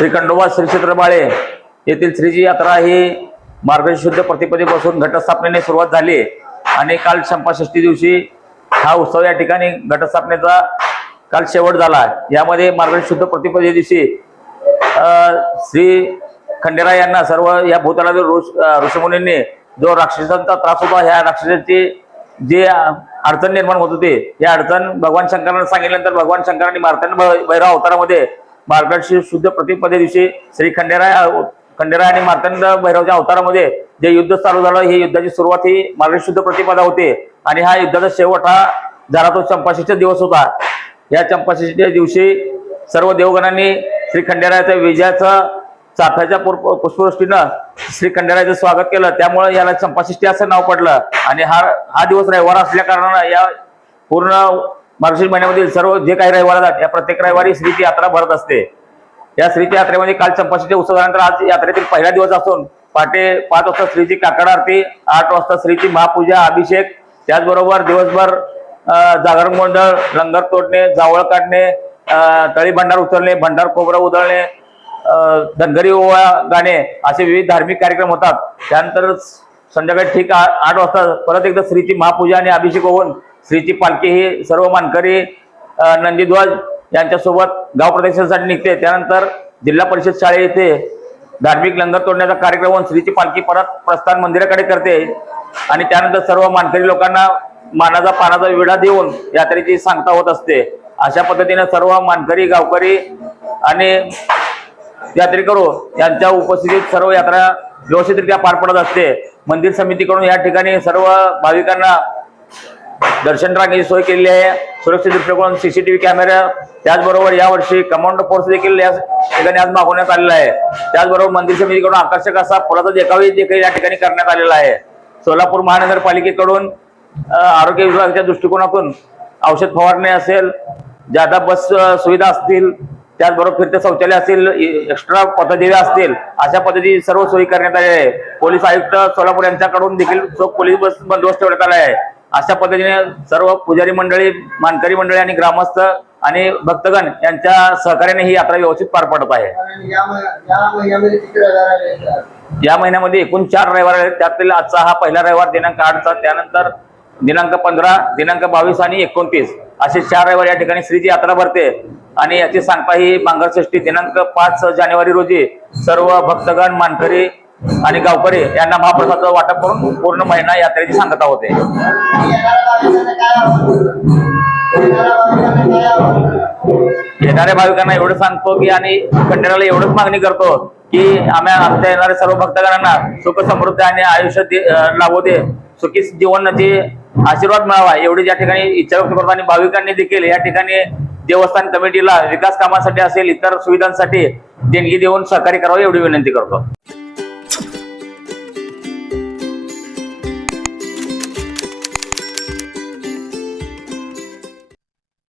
श्री खंडोबा श्री क्षेत्र बाळे येथील श्रीजी यात्रा ही मार्गशीर्ष शुद्ध प्रतिपदेपासून घटस्थापनेने सुरुवात झाली आणि काल चंपाषष्ठी दिवशी हा उत्सव या ठिकाणी घटस्थापनेचा काल शेवट झाला। यामध्ये मार्गशीर्ष शुद्ध प्रतिपदे दिवशी श्री खंडेराय यांना सर्व या भूतलातील ऋषीमुनींनी जो राक्षसांचा त्रास होता, ह्या राक्षसाची जी अडचण निर्माण होत होती, या अडचण भगवान शंकरांना सांगितल्यानंतर भगवान शंकरांनी मार्तंड भैरव अवतारामध्ये मार्गशीर्ष शुद्ध प्रतिपदे दिवशी श्री खंडेराय आणि मार्तंड भैरवच्या अवतारामध्ये जे युद्ध चालू झालं, ही युद्धाची सुरुवात ही मार्गशीर्ष शुद्ध प्रतिपदा होते आणि हा युद्धाचा शेवट हा झाला तो चंपाषष्ठी दिवस होता। या चंपाषष्ठी दिवशी सर्व देवगणांनी श्री खंडेरायाच्या विजयाचं चाफ्याच्या पुष्पवृष्टीनं श्री खंडेरायाचं स्वागत केलं, त्यामुळे याला चंपाषष्ठी असं नाव पडलं। आणि हा दिवस रविवार असल्या कारणानं या पूर्ण मार्गशीर्ष महिन्यामधील सर्व जे काही रविवार आहेत, या प्रत्येक रविवारी श्रीची यात्रा भरत असते। या श्रीच्या यात्रेमध्ये काल चंपाषष्ठी उत्सवानंतर आज यात्रेतील पहिला दिवस असून पहाटे 5 वाजता श्रीची काकड आरती, 8 वाजता श्रीची महापूजा अभिषेक, त्याचबरोबर दिवसभर जागरण गोंधळ, लंगर तोडणे, जावळ काढणे, तळी भंडार उचलणे, भंडार खोबरं उधळणे, धनगरी ओवा गाणे असे विविध धार्मिक कार्यक्रम होतात। त्यानंतर संध्याकाळी ठीक 8 वाजता परत एकदा श्रीची महापूजा आणि अभिषेक होऊन श्रीची पालखी ही सर्व मानकरी नंदीध्वज यांच्यासोबत गाव प्रदक्षिणेसाठी निघते। त्यानंतर जिल्हा परिषद शाळे येथे धार्मिक लंगर तोडण्याचा कार्यक्रम होऊन श्रीची पालखी परत प्रस्थान मंदिराकडे करते आणि त्यानंतर सर्व मानकरी लोकांना मानाचा पानाचा विडा देऊन यात्रेची सांगता होत असते। अशा पद्धतीने सर्व मानकरी गावकरी आणि यात्रेकरू यांच्या उपस्थितीत सर्व यात्रा व्यवस्थितरित्या पार पडत असते। मंदिर समितीकडून या ठिकाणी सर्व भाविकांना दर्शन रांगेची सोय केलेली आहे। सुरक्षित दृष्टिकोन सीसीटीव्ही कॅमेरा, त्याचबरोबर यावर्षी कमांडो फोर्स देखील या ठिकाणी आज मागवण्यात आलेला आहे। त्याचबरोबर मंदिर समितीकडून आकर्षक असा फुलाचा देखावे देखील या ठिकाणी करण्यात आलेला आहे। सोलापूर महानगरपालिकेकडून आरोग्य विभागाच्या दृष्टिकोनातून औषध फवारणी असेल, जादा बस सुविधा असतील, त्याचबरोबर फिरते शौचालय असतील, एक्स्ट्रा पथदिवे असतील, अशा पद्धती सर्व सोयी करण्यात आलेल्या आहे। पोलीस आयुक्त सोलापूर यांच्याकडून देखील चोख पोलीस बंदोबस्त ठेवण्यात आला आहे। अशा पद्धतीने सर्व पुजारी मंडळी, मानकरी मंडळी आणि ग्रामस्थ आणि भक्तगण यांच्या सहकार्याने ही यात्रा व्यवस्थित पार पडत आहे। या महिन्यामध्ये एकूण 4 रविवार आहेत, त्यातील आजचा हा पहिला रविवार दिनांक 8चा, त्यानंतर दिनांक 15, दिनांक 22 आणि 29 असे 4 रविवार या ठिकाणी श्रीची यात्रा भरते। आणि याची सांगता ही मार्गशीर्ष दिनांक 5 जानेवारी रोजी सर्व भक्तगण, मानकरी आणि गावकरी यांना महाप्रसादाचं वाटप करून पूर्ण महिना यात्रेची सांगता होते। येणाऱ्या भाविकांना एवढं सांगतो की आणि खंडेराला एवढंच मागणी करतो की आमच्या येणाऱ्या सर्व भक्तगणांना सुख समृद्धी आणि आयुष्य लाभू दे, सुखी जीवनाची आशीर्वाद मिळावा एवढी या ठिकाणी इच्छा व्यक्त करतो। आणि भाविकांनी देखील या ठिकाणी देवस्थान कमिटीला विकास कामासाठी असेल, इतर सुविधांसाठी देणगी देऊन सहकार्य करावं एवढी विनंती करतो।